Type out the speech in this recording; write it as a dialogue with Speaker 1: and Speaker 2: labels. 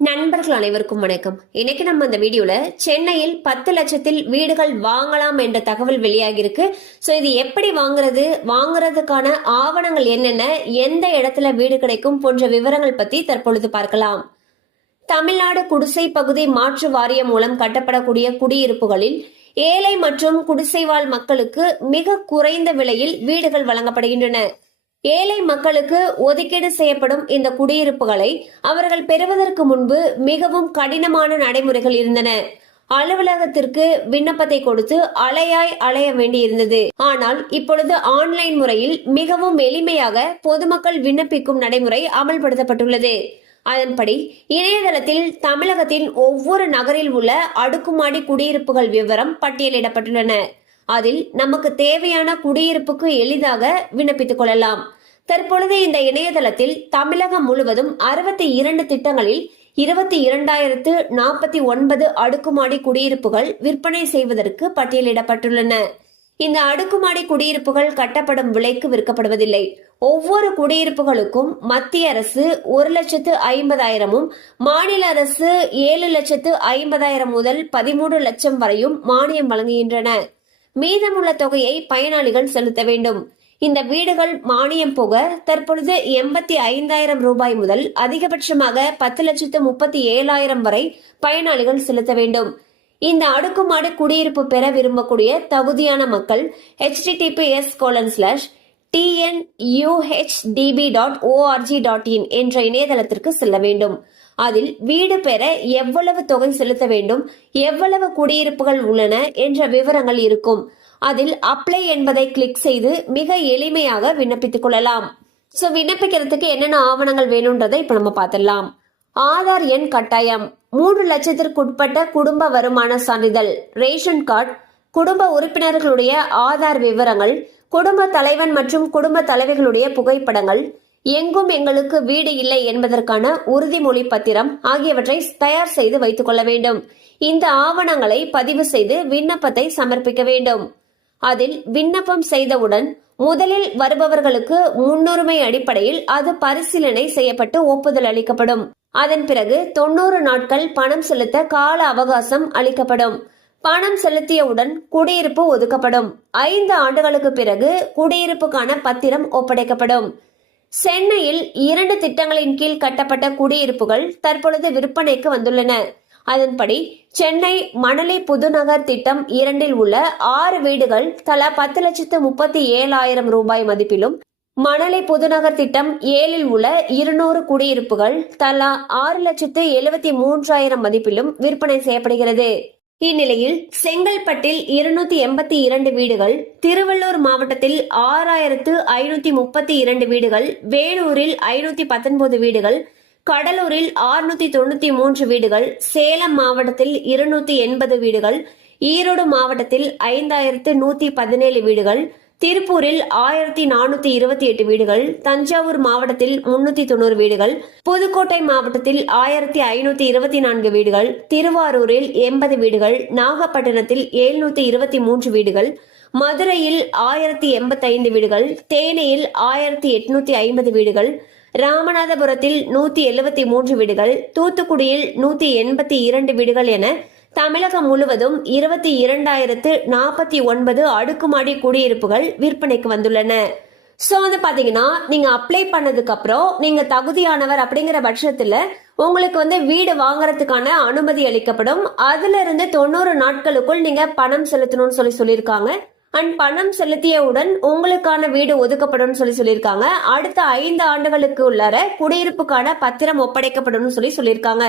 Speaker 1: நண்பர்கள் அனைவருக்கும் வணக்கம். இன்னைக்கு நம்ம இந்த வீடியோல சென்னையில் பத்து லட்சத்தில் வீடுகள் வாங்கலாம் என்ற தகவல் வெளியாகிருக்கு சோ இது எப்படி வாங்குறது? வாங்குறதுக்கான ஆவணங்கள் என்னென்ன? எந்த இடத்துல வீடு கிடைக்கும்? போன்ற விவரங்கள் பத்தி தற்பொழுது பார்க்கலாம். தமிழ்நாடு குடிசை பகுதி மாற்று வாரியம் மூலம் கட்டப்படக்கூடிய குடியிருப்புகளில் ஏழை மற்றும் குடிசைவாழ் மக்களுக்கு மிக குறைந்த விலையில் வீடுகள் வழங்கப்படுகின்றன. ஏழை மக்களுக்கு ஒதுக்கீடு செய்யப்படும் இந்த குடியிருப்புகளை அவர்கள் பெறுவதற்கு முன்பு மிகவும் கடினமான நடைமுறைகள் இருந்தன. அலுவலகத்திற்கு விண்ணப்பத்தை கொடுத்து அலையாய் அலைய வேண்டியிருந்தது. ஆனால் இப்பொழுது ஆன்லைன் முறையில் மிகவும் எளிமையாக பொதுமக்கள் விண்ணப்பிக்கும் நடைமுறை அமல்படுத்தப்பட்டுள்ளது. அதன்படி இணையதளத்தில் தமிழகத்தின் ஒவ்வொரு நகரில் உள்ள அடுக்குமாடி குடியிருப்புகள் விவரம் பட்டியலிடப்பட்டுள்ளன. அதில் நமக்கு தேவையான குடியிருப்புக்கு எளிதாக விண்ணப்பித்துக் கொள்ளலாம். தற்பொழுது இந்த இணையதளத்தில் தமிழகம் முழுவதும் அறுபத்தி இரண்டு திட்டங்களில் இருபத்தி இரண்டாயிரத்து நாற்பத்தி ஒன்பது அடுக்குமாடி குடியிருப்புகள் விற்பனை செய்வதற்கு பட்டியலிடப்பட்டுள்ளன. இந்த அடுக்குமாடி குடியிருப்புகள் கட்டப்படும் விலைக்கு விற்கப்படுவதில்லை. ஒவ்வொரு குடியிருப்புகளுக்கும் மத்திய அரசு ஒரு லட்சத்து ஐம்பதாயிரமும் மாநில அரசு ஏழு லட்சத்து ஐம்பதாயிரம் முதல் பதிமூன்று லட்சம் வரையும் மானியம் வழங்குகின்றன. மீதமுள்ள தொகையை பயனாளிகள் செலுத்த வேண்டும். இந்த வீடுகள் மானியம் போக தற்பொழுது எண்பத்தி ஐந்தாயிரம் ரூபாய் முதல் அதிகபட்சமாக பத்து லட்சத்து முப்பத்தி ஏழாயிரம் வரை பயனாளிகள் செலுத்த வேண்டும். இந்த அடுக்குமாடு குடியிருப்பு பெற விரும்பக்கூடிய தகுதியான மக்கள் H T T P S colon slash T N U H D P dot O R G dot in என்ற இணையதளத்திற்கு செல்ல வேண்டும். அதில் வீடு பெற எவ்வளவு தொகை செலுத்த வேண்டும் எவ்வளவு குடியிருப்புகள் உள்ளன என்ற விவரங்கள் இருக்கும். அதில் அப்ளை என்பதை கிளிக் செய்து மிக எளிமையாக விண்ணப்பித்துக் கொள்ளலாம். சோ விண்ணப்பிக்கிறதுக்கு என்னென்ன ஆவணங்கள் வேணும்ன்றதை இப்ப நம்ம பார்த்துடலாம். ஆதார் எண் கட்டாயம். மூன்று லட்சத்திற்குட்பட்ட குடும்ப வருமான சான்றிதழ் ரேஷன் கார்டு குடும்ப உறுப்பினர்களுடைய ஆதார் விவரங்கள் குடும்ப தலைவன் மற்றும் குடும்ப தலைவிகளுடைய புகைப்படங்கள் எங்கும் எங்களுக்கு வீடு இல்லை என்பதற்கான உறுதிமொழி பத்திரம் ஆகியவற்றை தயார் செய்து வைத்துக் கொள்ள வேண்டும். இந்த ஆவணங்களை பதிவு செய்து விண்ணப்பத்தை சமர்ப்பிக்க வேண்டும். அதில் விண்ணப்பம் செய்தவுடன் முதலில் வருபவர்களுக்கு முன்னுரிமை அடிப்படையில் அது பரிசீலனை செய்யப்பட்டு ஒப்புதல் அளிக்கப்படும். அதன் பிறகு தொண்ணூறு நாட்கள் பணம் செலுத்த கால அவகாசம் அளிக்கப்படும். பணம் செலுத்தியவுடன் குடியிருப்பு ஒதுக்கப்படும். ஐந்து ஆண்டுகளுக்கு பிறகு குடியிருப்புக்கான பத்திரம் ஒப்படைக்கப்படும். சென்னையில் இரண்டு திட்டங்களின் கீழ் கட்டப்பட்ட குடியிருப்புகள் தற்பொழுது விற்பனைக்கு வந்துள்ளன. அதன்படி சென்னை மணலி புதுநகர் திட்டம் இரண்டில் உள்ள ஆறு வீடுகள் தலா பத்து லட்சத்து முப்பத்தி ஏழாயிரம் ரூபாய் மதிப்பிலும் மணலி புதுநகர் திட்டம் ஏழில் உள்ள இருநூறு குடியிருப்புகள் தலா ஆறு லட்சத்து எழுபத்தி மூன்றாயிரம் மதிப்பிலும் விற்பனை செய்யப்படுகிறது. இந்நிலையில் செங்கல்பட்டில் இருநூத்தி எண்பத்தி இரண்டு வீடுகள் திருவள்ளூர் மாவட்டத்தில் ஆறாயிரத்து ஐநூத்தி முப்பத்தி இரண்டு வீடுகள் வேலூரில் ஐநூத்தி பத்தொன்பது வீடுகள் கடலூரில் ஆறுநூத்தி தொண்ணூத்தி மூன்று வீடுகள் சேலம் மாவட்டத்தில் இருநூத்தி எண்பது வீடுகள் ஈரோடு மாவட்டத்தில் ஐந்தாயிரத்து நூத்தி பதினேழு வீடுகள் திருப்பூரில் ஆயிரத்தி நானூத்தி இருபத்தி எட்டு வீடுகள் தஞ்சாவூர் மாவட்டத்தில் முன்னூத்தி தொண்ணூறு வீடுகள் புதுக்கோட்டை மாவட்டத்தில் ஆயிரத்தி ஐநூத்தி இருபத்தி நான்கு வீடுகள் திருவாரூரில் எண்பது வீடுகள் நாகப்பட்டினத்தில் எழுநூத்தி இருபத்தி மூன்று வீடுகள் மதுரையில் ஆயிரத்தி எண்பத்தைந்து வீடுகள் தேனியில் ஆயிரத்தி எட்நூத்தி ஐம்பது வீடுகள் ராமநாதபுரத்தில் நூத்தி எழுபத்தி மூன்று வீடுகள் தூத்துக்குடியில் நூத்தி எண்பத்தி இரண்டு வீடுகள் என தமிழகம் முழுவதும் இருபத்தி இரண்டாயிரத்து நாற்பத்தி ஒன்பது அடுக்குமாடி குடியிருப்புகள் விற்பனைக்கு வந்துள்ளன. ஸோ வந்து பாத்தீங்கன்னா நீங்க அப்ளை பண்ணதுக்கு அப்புறம் நீங்க தகுதியானவர் அப்படிங்கிற பட்சத்துல உங்களுக்கு வந்து வீடு வாங்குறதுக்கான அனுமதி அளிக்கப்படும். அதுல இருந்து தொண்ணூறு நாட்களுக்குள் நீங்க பணம் செலுத்தணும்னு சொல்லி சொல்லியிருக்காங்க. அண்ட் பணம் செலுத்தியவுடன் உங்களுக்கான வீடு ஒதுக்கப்படும் சொல்லி சொல்லியிருக்காங்க. அடுத்த ஐந்து ஆண்டுகளுக்கு உள்ளார குடியிருப்புக்கான பத்திரம் ஒப்படைக்கப்படும் சொல்லி சொல்லியிருக்காங்க.